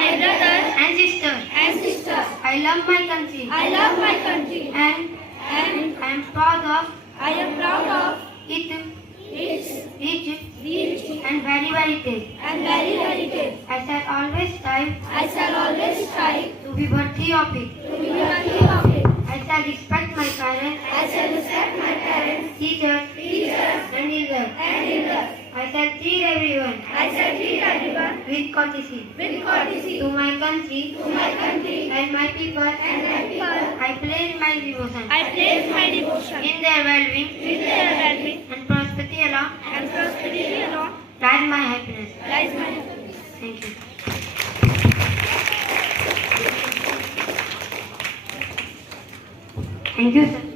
my brothers and sisters. I love my country. And I am proud of it rich and very heritage. I shall always strive to be worthy of it. I shall respect my parents, teachers, and elders. I shall treat everyone with courtesy. To my country and my people, I pledge my devotion. In their well-being and prosperity alone lies my happiness. Thank you. Thank you, sir.